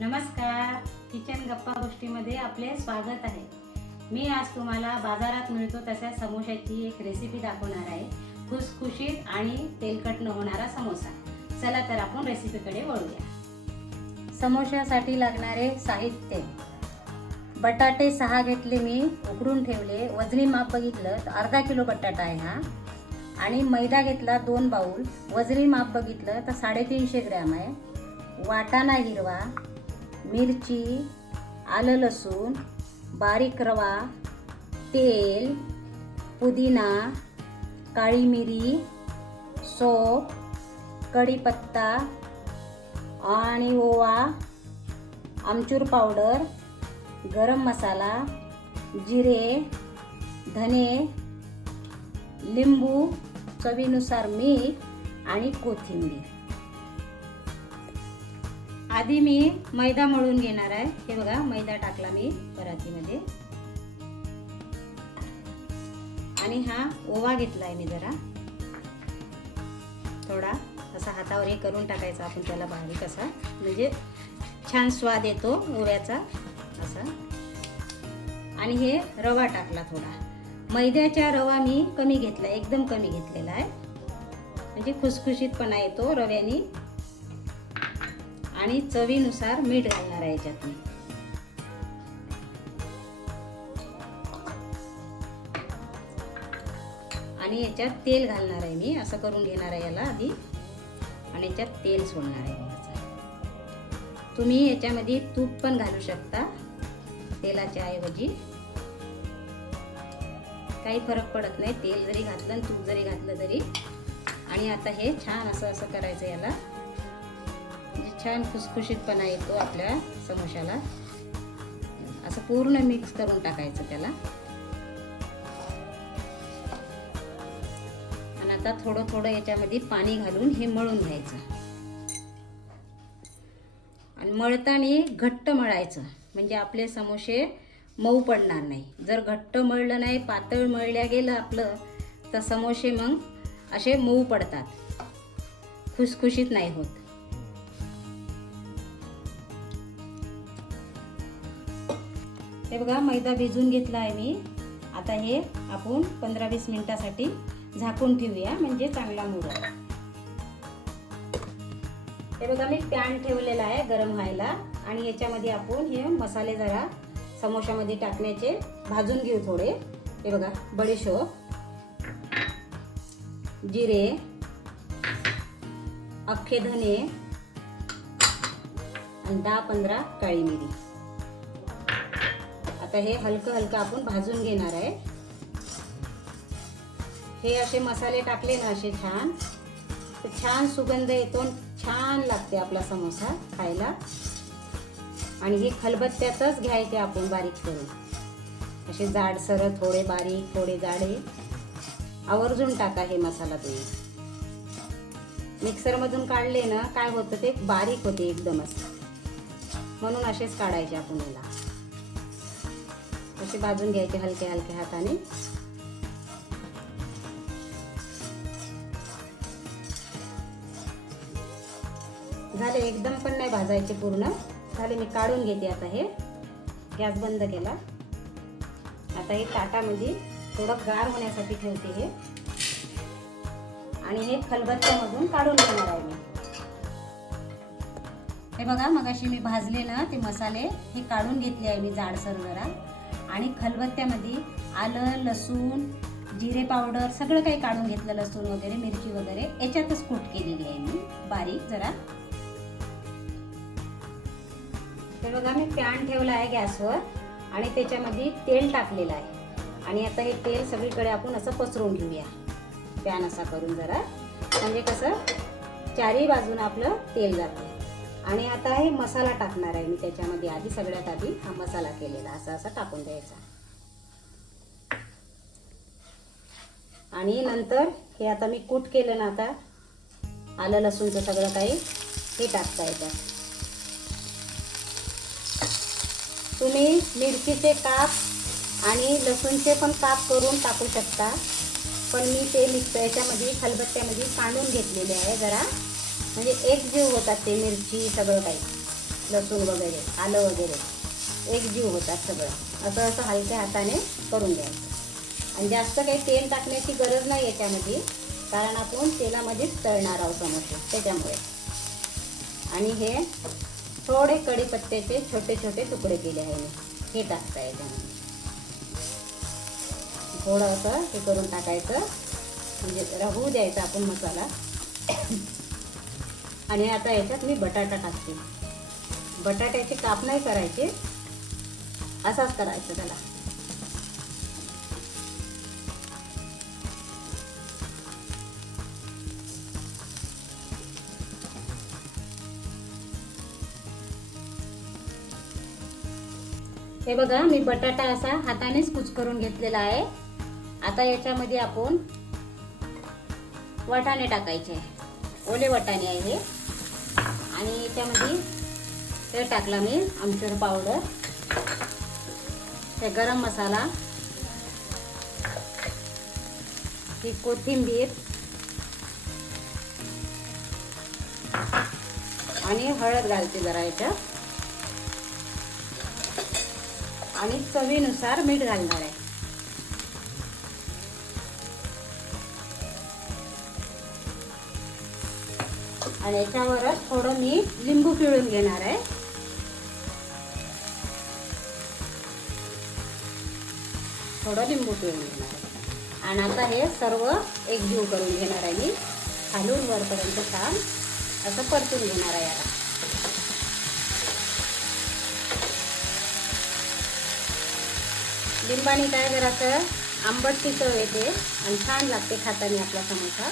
नमस्कार, किचन गप्पा गोष्टीमध्ये आपले स्वागत आहे। मी आज तुम्हाला बाजारात मिळतो तशा समोशाची एक रेसिपी दाखवणार आहे। खुसखुशीत आणि तेलकट न होणारा समोसा। चला तर आपण रेसिपीकडे वळूया। समोशासाठी लागणारे साहित्य: बटाटे 6 घेतले, मी उकडून ठेवले। वजनी माप बघितलं तर अर्धा किलो बटाटा आहे हा। आणि मैदा घेतला 2 बाउल। वजनी माप बघितलं तर 350 ग्रॅम आहे। वाटाणा हिरवा, मिरची, आलं लसूण, बारीक रवा, तेल, पुदिना, काळी मिरी, सौंफ, कढीपत्ता आणि ओवा, आमचूर पावडर, गरम मसाला, जिरे, धने, लिंबू, चवीनुसार मीठ आणि कोथिंबीर। आधी मी मैदा मळून घेणार आहे। हे बघा, मैदा टाकला मी परातीमध्ये आणि हा ओवा घेतलाय मी जरा थोडा असा हातावर हे करून टाकायचा आपण त्याला बारीक असा, म्हणजे छान स्वाद येतो ओव्याचा असा। आणि हे रवा टाकला थोडा। मैद्याचा रवा मी कमी घेतला, एकदम कमी घेतलेला आहे, म्हणजे खुसखुशीतपणा येतो रव्याने। आणि चवीनुसार मीठ घालणार आहे याच्यात मी। आणि याच्यात तेल घालणार आहे मी, असं करून घेणार आहे याला आधी आणि याच्यात तेल सोडणार आहे मी। तुम्ही याच्यामध्ये तूप पण घालू शकता तेलाच्या ऐवजी, काही फरक पडत नाही। तेल जरी घातलं आणि तूप जरी घातलं तरी। आणि आता हे छान असं असं करायचं याला, छान खुसखुशीतपणा येतो आपल्या समोशाला। असं पूर्ण मिक्स करून टाकायचं त्याला। आणि आता थोडं थोडं याच्यामध्ये पाणी घालून हे मळून घ्यायचं। आणि मळताना घट्ट मळायचं, म्हणजे आपले समोसे मऊ पडणार नाही। जर घट्ट मळलं नाही, पातळ मळल्या गेलं आपलं, तर समोसे मग असे मऊ पडतात, खुसखुशीत नाही होत। हे बघा, मैदा भिजवून घेतला आहे मी। आता हे आपण 15-20 मिनिटासाठी झाकून ठेवूया, म्हणजे चांगला मुरेल। हे बघा, मी पॅन ठेवलेला आहे गरम व्हायला आणि याच्यामध्ये आपण हे मसाले जरा समोशामध्ये टाकण्याचे भाजून घेऊ थोडे। हे बघा, बडीशोप, जिरे, अख्खे धने आणि 10-15 काळी मिरी। आता हे हलकं हलकं आपण भाजून घेणार आहे। हे असे मसाले टाकले ना असे छान, तर छान सुगंध येतो, छान लागते आपला समोसा खायला। आणि हे खलबत्त्यातच घ्यायचे आपण बारीक करून, असे जाडसर, थोडे बारीक थोडे जाडे। आवर्जून टाका हे मसाला तुम्ही। मिक्सर मधून काढले ना काय होतं, ते बारीक होते एकदमच, म्हणून असेच काढायचे आपण याला। असे भाजून घ्यायचे हलक्या हलक्या हाताने। झाले, एकदम पण नाही भाजायचे, पूर्ण झाले। मी काढून घेते आता। हे गॅस बंद केला। आता हे ताटामध्ये थोडं गार होण्यासाठी ठेवते हे, आणि हे खलबत्त्यामधून काढून घेणार आहे मी। हे बघा, मगाशी मी भाजले ना ते मसाले, हे काढून घेतले आहे मी जाडसर जरा। आणि खलबत्त्यामध्ये आलं, लसूण, जिरे पावडर सगळं काही काढून घेतलं, लसूण वगैरे, मिरची वगैरे याच्यातच कूट केलेली आहे मी बारीक जरा। हे बघा, मी पॅन ठेवला आहे गॅसवर आणि त्याच्यामध्ये तेल टाकलेलं आहे। आणि आता हे तेल सगळीकडे आपण असं पसरवून घेऊया, पॅन असा करून जरा, म्हणजे कसं चारही बाजून आपलं तेल जाते। आणि आता हे मसाला टाकणार आहे मी त्याच्यामध्ये। आधी सगळ्यात आधी हा मसाला केलेला असा असा टाकून द्यायचा। आणि नंतर हे आता मी कूट केलं ना, आता आलं लसूणचं सगळं काही हे टाकता येतात। तुम्ही मिरचीचे काप आणि लसूणचे पण काप करून टाकू शकता, पण मी ते याच्यामध्ये खलबत्त्यामध्ये काढून घेतलेले आहे जरा, म्हणजे एक जीव होतात ते मिरची सगळं काही। लसूण वगैरे, आलं वगैरे एकजीव होतात सगळं. असं असं हलक्या हाताने करून घ्यायचं. आणि जास्त काही तेल टाकण्याची गरज नाही याच्यामध्ये, कारण आपण तेलामध्येच तळणार आहोत समोसे त्याच्यामुळे. आणि हे थोडे कढीपत्त्याचे छोटे छोटे तुकडे केले आहे मी, हे टाकता याच्यामध्ये. थोडं असं हे करून टाकायचं, म्हणजे राहू द्यायचा आपण मसाला. आणि आता याच्यात मी बटाटा टाकते. बटाट्याचे काप नाही करायचे, असाच करायचं त्याला. हे बघा, मी बटाटा असा हातानेच कुचकरून घेतलेला आहे. आता याच्यामध्ये आपण वाटाणे टाकायचे, ओले वाटाणे आहे हे. आणि याच्यामध्ये हे टाकला मी आमचूर पावडर, हे गरम मसाला, ही कोथिंबीर आणि हळद घालते जरा याच्यात. आणि चवीनुसार मीठ घालणार आहे. आणि याच्यावरच थोडं मी लिंबू पिळून घेणार आहे. थोडं लिंबू पिळून घेणार आहे. आणि आता हे सर्व एकजीव करून घेणार आहे मी, खालून वरपर्यंत छान असं परतून घेणार आहे याला. लिंबाने काय जरासं आंबटची चव येते आणि छान लागते खाताना आपला समोसा.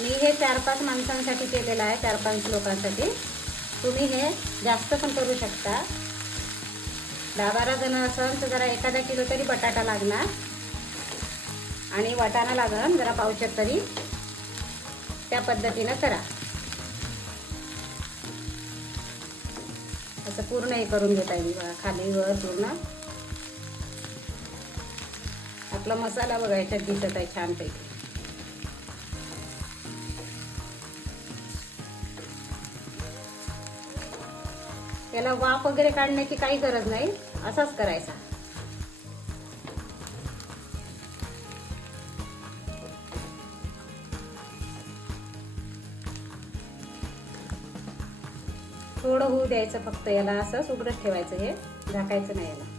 मी हे 4-5 माणसांसाठी केलेलं आहे, 4-5 लोकांसाठी. तुम्ही हे जास्त पण करू शकता. 10-12 जण असाल तर जरा एखादा किलो तरी बटाटा लागणार आणि वाटाणा लागेल जरा पावशेर तरी. त्या पद्धतीनं करा. असं पूर्ण हे करून घेता येईल बघा, खाली वर पूर्ण. आपला मसाला बघा याच्यात दिसत आहे छानपैकी. त्याला वाफ वगैरे काढण्याची काही गरज नाही, असाच करायचा. थोडं होऊ द्यायचं फक्त याला, असंच उघडच ठेवायचं, हे झाकायचं नाही याला.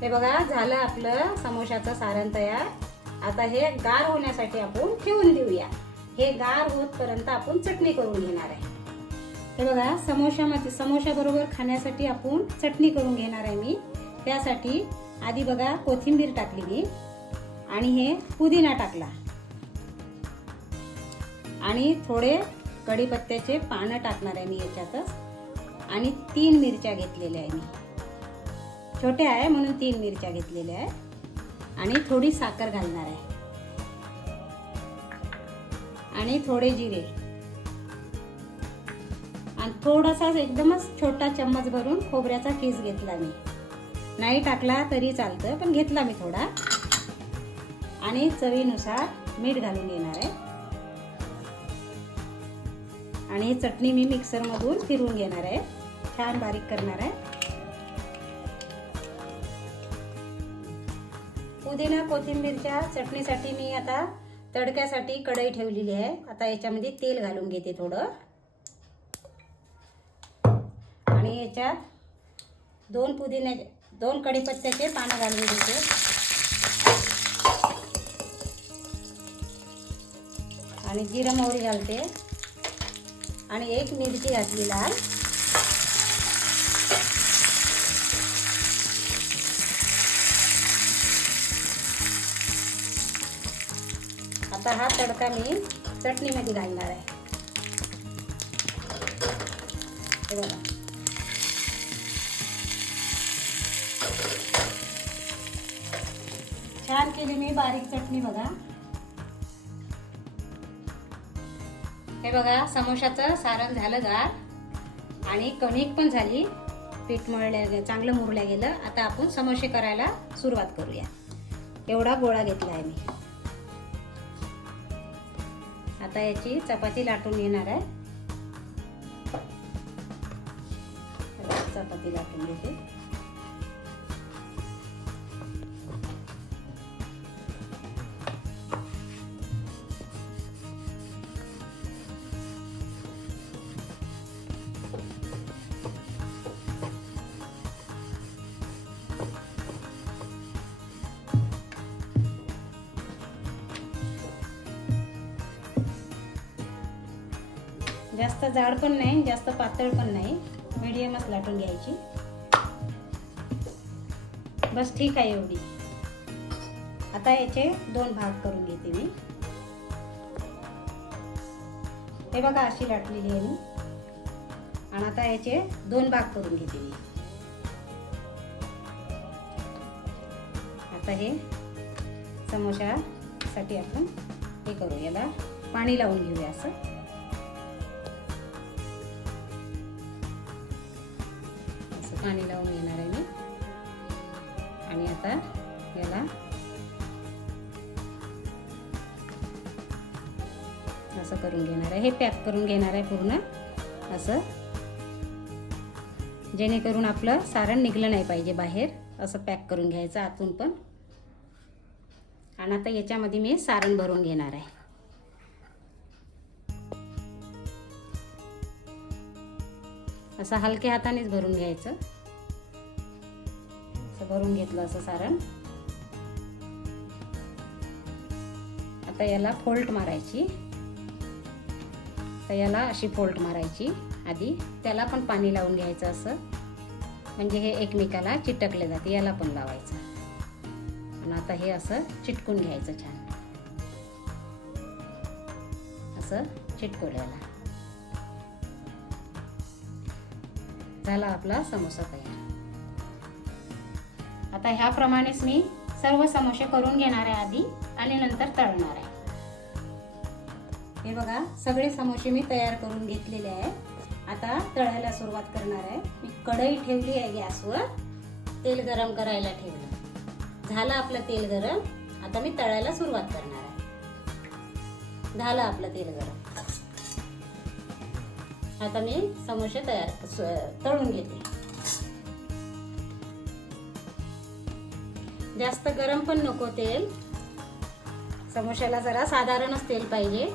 हे बघा, झालं आपलं समोशाचं सारण तयार. आता हे गार होण्यासाठी आपण ठेवून देऊया. हे गार होतपर्यंत आपण चटणी करून घेणार आहे. हे बघा, समोसा बरोबर खाण्यासाठी आपण चटणी करून घेणार आहे मी. त्यासाठी आधी बघा कोथिंबीर टाकली मी, आणि हे पुदिना टाकला, आणि थोडे कढीपत्त्याचे पानं टाकणार आहे मी याच्यातच. आणि 3 मिरच्या घेतलेल्या आहे मी, छोट्या आहे म्हणून 3 मिरच्या घेतलेल्या आहे. आणि थोडी साखर घालणार आहे, आणि थोडे जिरे, आणि थोडासा एकदमच छोटा चम्मच भरून खोबऱ्याचा किस घेतला मी. नाही टाकला तरी चालतं, पण घेतला मी थोडा. आणि चवीनुसार मीठ घालून घेणार आहे. आणि ही चटणी मी मिक्सरमधून फिरवून घेणार आहे, छान बारीक करणार आहे. पुदिना कोथिंबीरच्या चटणीसाठी मी आता तडक्यासाठी कढई ठेवलेली आहे. आता याच्यामध्ये तेल घालून घेते थोडं, आणि याच्यात 2 कढीपत्त्याचे पानं घालून घेते. आणि जिरं मोहरी घालते, आणि 1 मिरची घातली लाल. आता हा तडका मी चटणीमध्ये घालणार आहे. हे बघा, छान केली मी बारीक चटणी बघा. हे बघा, समोशाचं सारण झालं गार आणि कणिक पण झाली, पीठ चांगलं मुरल्या गेलं. आता आपण समोसे करायला सुरुवात करूया. एवढा गोळा घेतला आहे मी. आता याची चपाती लाटून घेणार आहे. चपाती लाटून घेते. जास्त जाड पण नाही, जास्त पातळ पण नाही, मीडियमच लाटून घ्यायची. बस ठीक आहे एवढी. आता याचे 2 भाग करून घेते मी. हे बघा, अशी लाटलेली आहे मी. आणि आता याचे 2 भाग करून घेते मी. आता हे समोशासाठी आपण हे करू, याला पाणी लावून घेऊया. असं पाणी लावून घेणार आहे मी. आणि आता याला असं करून घेणार आहे. हे पॅक करून घेणार आहे पूर्ण असं, जेणेकरून आपलं सारण निघलं नाही पाहिजे बाहेर. असं पॅक करून घ्यायचं आतून पण. आणि आता याच्यामध्ये मी सारण भरून घेणार आहे. असं हलक्या हातानेच भरून घ्यायचं. असं भरून घेतलं असं सारण. आता याला फोल्ड मारायची. तर याला अशी फोल्ड मारायची आधी. त्याला पण पाणी लावून घ्यायचं असं, म्हणजे हे एकमेकाला चिटकले जाते. याला पण लावायचं. आणि आता हे असं चिटकून घ्यायचं छान. असं चिटकवल्याला झाला आपला समोसा तयार. आता ह्याप्रमाणेच मी सर्व समोसे करून घेणार आहे आधी आणि नंतर तळणार आहे. हे बघा, सगळे समोसे मी तयार करून घेतलेले आहे. आता तळायला सुरुवात करणार आहे. मी कढई ठेवली आहे गॅसवर. तेल गरम करायला ठेवलं. झालं आपलं तेल गरम. आता मी तळायला सुरुवात करणार आहे. झालं आपलं तेल गरम. आता मी समोसे तळून घेते. जास्त गरम पण नको तेल. समोशाला जरा साधारणच तेल पाहिजे.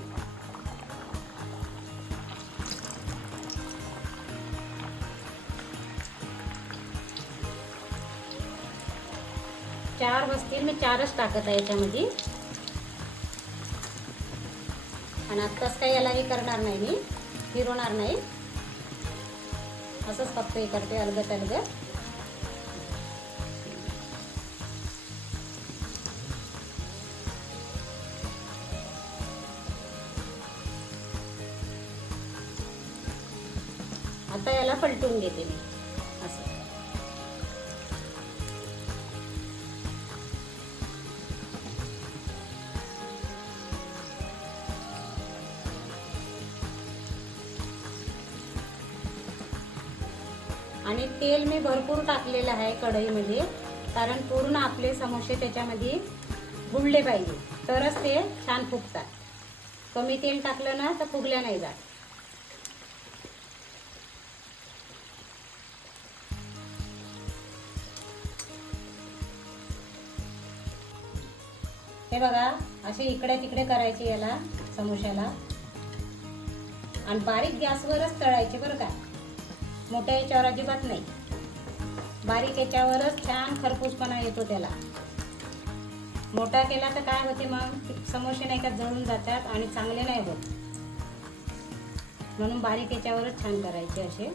चार बसतील. मी 4च टाकत आहे याच्यामध्ये. आणि आत्ताच काही याला हे करणार नाही, मी फिरवणार नाही. असंच फक्त हे करते अलगद अलगद. आता याला पलटून घेते मी असं. आणि तेल मी भरपूर टाकलेलं आहे कढईमध्ये, कारण पूर्ण आपले समोसे त्याच्यामध्ये बुडले पाहिजे, तरच ते छान फुगतात. कमी तेल टाकलं ना तर फुगल्या नाही जात. हे बघा, असे इकडे तिकडे करायचे याला समोशाला. आणि बारीक गॅसवरच तळायचे बरं का. मोठ्या याच्यावर अजिबात नाही. बारीक याच्यावरच छान खरपूसपणा येतो त्याला. मोठा केला तर काय होते मग, समोसे नाही का जळून जातात आणि चांगले नाही होत. म्हणून बारीक याच्यावरच छान करायचे असे.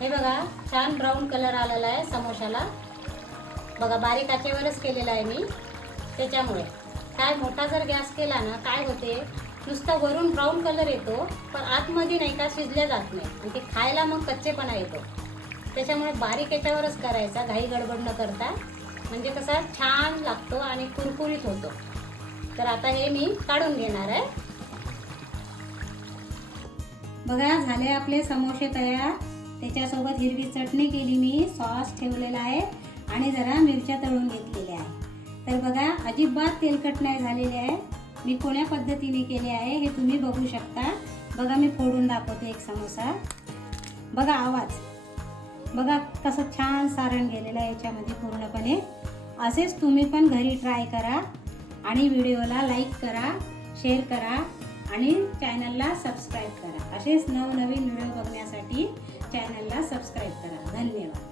हे बघा, छान ब्राऊन कलर आलेला आहे समोशाला. बघा, बारीक आचेवरच केलेला आहे मी. त्याच्यामुळे काय, मोठा जर गॅस केला ना काय होते, नुसता वरून ब्राऊन कलर येतो पण आतमध्ये नाही का शिजल्या जात नाही. आणि ते खायला मग कच्चेपणा येतो. त्याच्यामुळे बारीक याच्यावरच करायचा, घाई गडबड न करता, म्हणजे कसा छान लागतो आणि कुरकुरीत होतो. तर आता हे मी काढून घेणार आहे. बघा झाले आपले समोसे तयार. त्याच्यासोबत हिरवी चटणी केली, मी सॉस ठेवलेला आहे आणि जरा मिरच्या तळून घेतलेल्या आहे. तर बघा अजिबात तेलकट नाही झालेले आहे. मी कोण्या पद्धतीने केले आहे हे तुम्ही बघू शकता. बघा मी फोडून दाखवते एक समोसा. बघा आवाज, बघा कसं छान सारण गेलेलं आहे याच्यामध्ये पूर्णपणे. असेच तुम्ही पण घरी ट्राय करा आणि व्हिडिओला लाईक करा, शेअर करा आणि चॅनलला सबस्क्राईब करा. असेच नवनवीन व्हिडिओ बघण्यासाठी चॅनलला सबस्क्राईब करा. धन्यवाद.